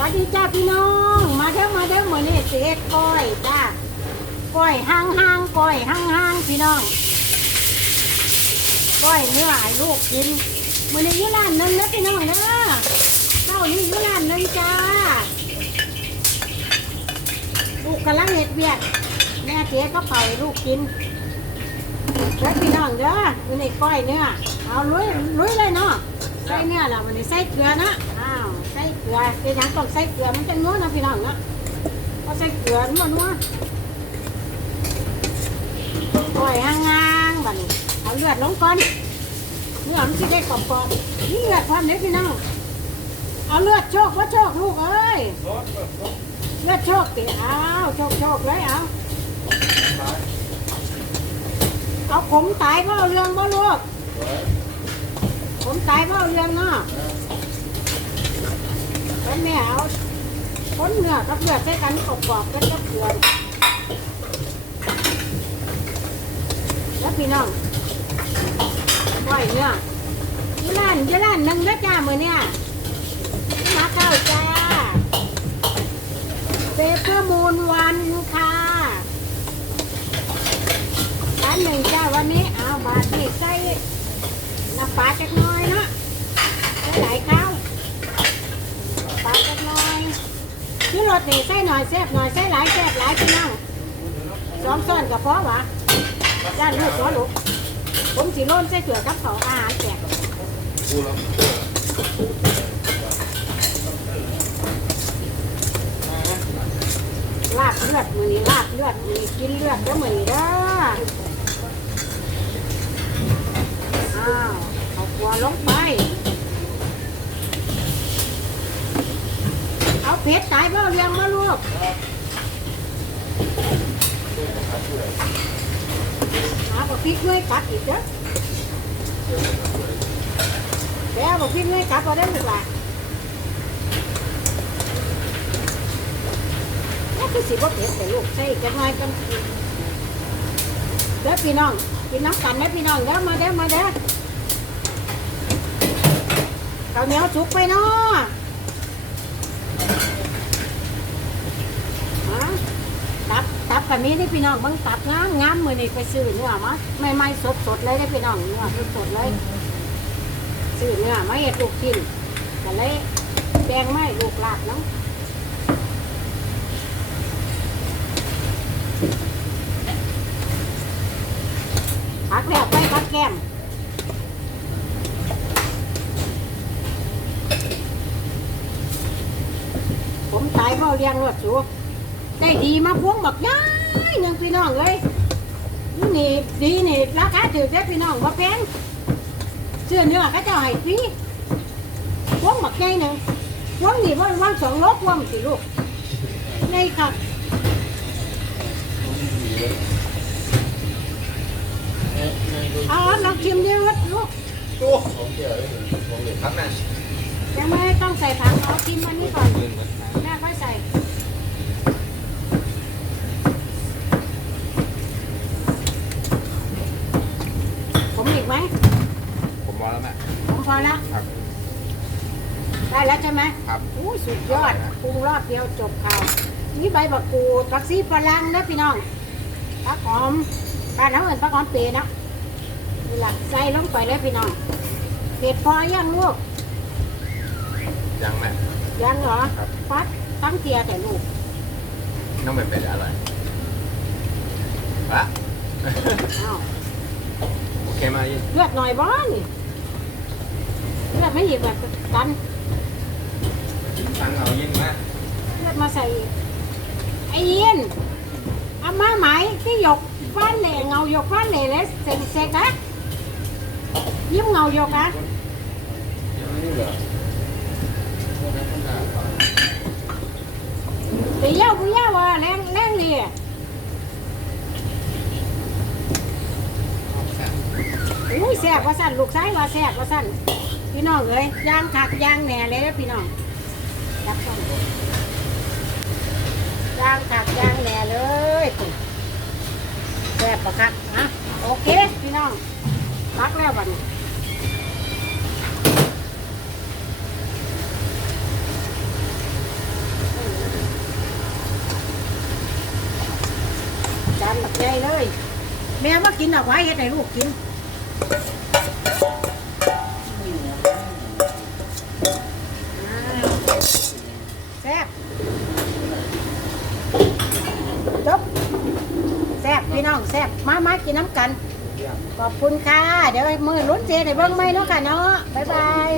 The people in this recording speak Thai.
วัสดีจ้าพี่น้อง มาเด้อมาเด้อมือนี้สิเฮ็ดก้อยจ้าก้อยห่างห่างก้อยห่างห่างพี่น้องก้อยเนื้อให้ลูกกินมือนี้ยู่ร้านนึงนะพี่น้องเด้อเช้านี้อยู่ร้านหนึงจ้าลูกกำลังเฮ็ดเวียกแม่เจ๊ก็เป่าลูกกินเด้อพี่น้องเด้อมือนี้ก้อยเนื้อเอาลุยลุยเลยเนาะใส่เนี่ยแหละวันนี้ใส่เกลือนะ ลือเป็นหยังต้องใส่เกลือมันจะนัวนะพี่น้องเนาะพอใส่เกลือนัวนัวปล่อยห่างๆบัดนี้เอาเลือดลงก่อนเลือดมันจะได้กรอบๆนี่เลือดพร้อมเด้อพี่น้องเอาเลือดโชคว่าโชคลูกเอ้ยเลือดโชคติเอาโชคโชคเลยเอาเอาขมตายเพราเอาเรื่องบ่ลูกผมตายเพราเอาเรื่องเนาะ แล้วแม่เอาคนเนื้อกับเลือดใส่กันกรอบๆกันกับเกลือแล้วพี่น้องปล่อยเนื้อยี่ล้านยี่ล้านหนึ่งแล้วจ้ามือเนี่ยมาเก้าจ้าเปเปอร์มูนวันค่ะร้านหนึ่งจ้าวันนี้เอามาที่ใส่น้ำปลาจักน้อยเนาะใส่หลายข้าวปลาจักหน้อยที่ รสนี่ใส่หน่อยแซ่บหน่อยใส่หลายแซ่บหลายพี่น้องสองซ้อนกับพอวะย่านลูกหัวลูกผมสิโล่นใส่เกลือกับเขาอาหารแจกลาบเลือดมือนี้ลาบเลือดมือนี้กินเลือดแล้วมือนี้เด้อาวเอาหัวลงไป เอาเผ็ดตาย เบ้าเรียงมาลูกหาบอกพริกด้วยกัดอีกเด้อแล้วบอกพริกด้วยกัดพอได้หรือเปล่าแล้วคือสิบ่เผ็ดแต่ลูกใส่กันหน่อยกันเด้อพี่น้องกินน้ำกันไหมพี่น้องเด้อมาเด้อมาเด้อข้าวเหนียวสุกไปเนาะฮะ ตับตับแบบนี้นี่พี่น้องเบังตับงามงามมือนี่ไปซื้อเนื้อมาไม่ไม่สดสดเลยได้พี่น้องเนื้อสดสดเลยซื้อเนื้อมาเห็ดลูกกินก็เลยแดงไม่ลูกหลาบเนาะพักแล้วไปพักแก้มผมตายเพราเลี้ยงรถสู ได้ดีมาพวงบักย้ายหนึ่งพี่น้องเลยนี่ดีนี่ราคาถือแค่พี่น้องว่าแพงเสื้อเนื้อก็จะให้ฟรีพวงบักใหญ่หนึ่งพวงนี่ว่าวันสองโลพวงสิลูกในครับเอาลองชิมดิวัดลูกตู้ผมเกี่ยวเลยผมเหลือครับนะยังไม่ต้องใส่ผักเอาชิมอันนี้ก่อนแม่ค่อยใส่ ผมอีกไหม ผมมองแล้วแม่ ผม พอแล้วครับ ได้แล้วใช่ไหมครับอู้สุดยอดปรุงรอบเดียวจบข่าวนี่ใบบักกูดผักซีฝรั่งนะพี่น้องผักหอมบ้านเราเอินผักหอมเปรย์นะนี่ล่ะใส่ลงไปเลยพี่น้องเผ็ดพอยังลูกยังแม่ ยังเหรอครับ ฟัดตั้งเทียแต่ลูกน้องเป็นเป็นอะไรวะอ้าวโอเคมายินเลือดหน่อยบ้านี่ เลือดไม่หยิบแบบกันตั้งเอายินมาเลือดมาใส่อีกไอ้ยินเอามาไหมที่หยกฟ้านเหล่เงาหยกฟ้านเหล่เลยเสกเสกนะยิ้มเงาหยกนะยังไม่ได้เหรอตีเย้าปุเย้าว่ะแรงแรงเลยอุ้ยแซ่บว่าสั่นลูกซ้ายว่าแซ่บว่าสั่น พี่น้องเอ้ยย่างคักย่างแหน่เลยนะพี่น้องรับช่ย่างคักย่างแหน่เลยปุ๊แซ่บปะคักอะโอเค พี่น้องรักแล้ววันจานแบบใหญ่เลย แม่ว่ากินเอาไว้อ็ดไหนลูกกิน จบแซ่บพี่น้องแซ่บมามากินน้ำกัน ขอบคุณค่ะ เดี๋ยวมือลุ้นเจได้เบิ้งไหมเนาะค่ะเนาะบ๊ายบาย